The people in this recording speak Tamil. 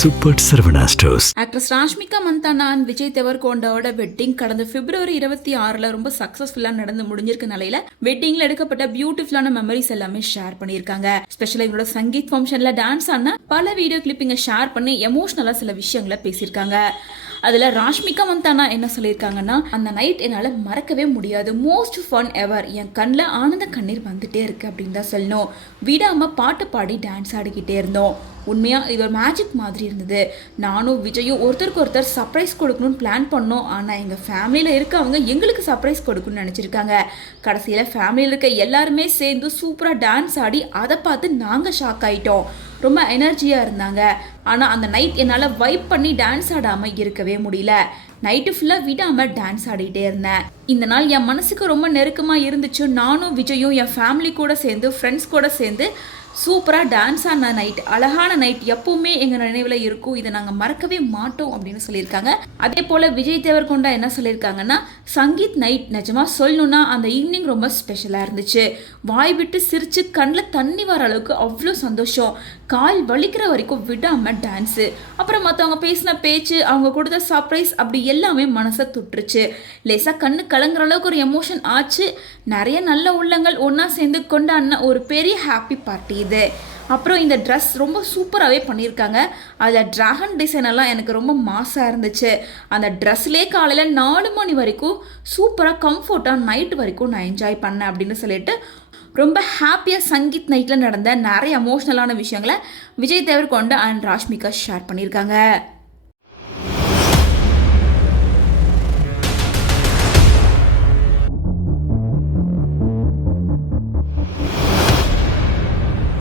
Super Saravana stores. Actress Rashmika Mandanna and Vijay தேவர்கொண்டாவோட வெட்டிங் கடந்த பிப்ரவரி 26 ரொம்ப சக்சஸ்ஃபுல்லா நடந்து முடிஞ்சிருக்க நிலையில வெட்டிங்ல எடுக்கப்பட்ட பியூட்டிஃபுல்லான மெமரிஸ் எல்லாமே ஷேர் பண்ணிருக்காங்க. ஸ்பெஷலா இவரோட சங்கீத் ஃபங்க்ஷன்ல டான்ஸ் ஆன பல வீடியோ கிளிப்பிங்க ஷேர் பண்ணி எமோஷனலா சில விஷயங்களை பேசியிருக்காங்க. அதுல ராஷ்மிகா மந்தானா என்ன சொல்லியிருக்காங்கன்னா, அந்த நைட் என்னால மறக்கவே முடியாது, மோஸ்ட் ஃபன் எவர், என் கண்ணில் ஆனந்த கண்ணீர் வந்துட்டே இருக்கு அப்படின்னு தான் சொல்லணும். விடாம பாட்டு பாடி டான்ஸ் ஆடிக்கிட்டே இருந்தோம். உண்மையா இது ஒரு மேஜிக் மாதிரி இருந்தது. நானும் விஜயும் ஒருத்தருக்கு ஒருத்தர் சர்ப்ரைஸ் கொடுக்கணும்னு பிளான் பண்ணோம். ஆனா எங்க ஃபேமிலியில இருக்கவங்க எங்களுக்கு சர்ப்ரைஸ் கொடுக்கணும்னு நினைச்சிருக்காங்க. கடைசியில ஃபேமிலியில் இருக்க எல்லாருமே சேர்ந்து சூப்பரா டான்ஸ் ஆடி அதை பார்த்து நாங்க ஷாக் ஆயிட்டோம். ரொம்ப எனர்ஜியாக இருந்தாங்க. ஆனால் அந்த நைட் என்னால் வைப் பண்ணி டான்ஸ் ஆடாமல் இருக்கவே முடியல. நைட்டு ஃபுல்லாக விடாமல் டான்ஸ் ஆடிட்டே இருந்தேன். இந்த நாள் என் மனசுக்கு ரொம்ப நெருக்கமாக இருந்துச்சு. நானும் விஜயும் என் ஃபேமிலி கூட சேர்ந்து ஃப்ரெண்ட்ஸ் கூட சேர்ந்து சூப்பராக டான்ஸ் ஆன நைட், அழகான நைட் எப்பவுமே எங்கள் நினைவில் இருக்கும். இதை நாங்கள் மறக்கவே மாட்டோம் அப்படின்னு சொல்லியிருக்காங்க. அதே போல் விஜய் தேவர்கொண்டா என்ன சொல்லியிருக்காங்கன்னா, சங்கீத் நைட் நிஜமாக சொல்லணும்னா அந்த ஈவினிங் ரொம்ப ஸ்பெஷலாக இருந்துச்சு. வாய் விட்டு சிரித்து கண்ணில் தண்ணி வர அளவுக்கு அவ்வளோ சந்தோஷம். கால் வலிக்கிற வரைக்கும் விடாமல் டான்ஸு, அப்புறம் மற்றவங்க பேசின பேச்சு, அவங்க கொடுத்த சர்ப்ரைஸ், அப்படி எல்லாமே மனசை தொட்டுருச்சு. லேசாக கண்ணு கலங்குற அளவுக்கு ஒரு எமோஷன் ஆச்சு. நிறைய நல்ல உள்ளங்கள் ஒன்றா சேர்ந்து கொண்டாடின ஒரு பெரிய ஹாப்பி பார்ட்டி இது. அப்புறம் இந்த ட்ரெஸ் ரொம்ப சூப்பராகவே பண்ணியிருக்காங்க. அதில் ட்ராகன் டிசைன் எல்லாம் எனக்கு ரொம்ப மாசாக இருந்துச்சு. அந்த ட்ரெஸ்லேயே காலையில் 4 மணி வரைக்கும் சூப்பராக கம்ஃபர்ட்டாக நைட்டு வரைக்கும் நான் என்ஜாய் பண்ணேன் அப்படின்னு சொல்லிட்டு ரொம்ப ஹாப்பியாக சங்கீத் நைட்டில் நடந்த நிறைய எமோஷ்னலான விஷயங்களை விஜய் தேவர்கொண்டா அண்ட் ராஷ்மிகா ஷேர் பண்ணியிருக்காங்க.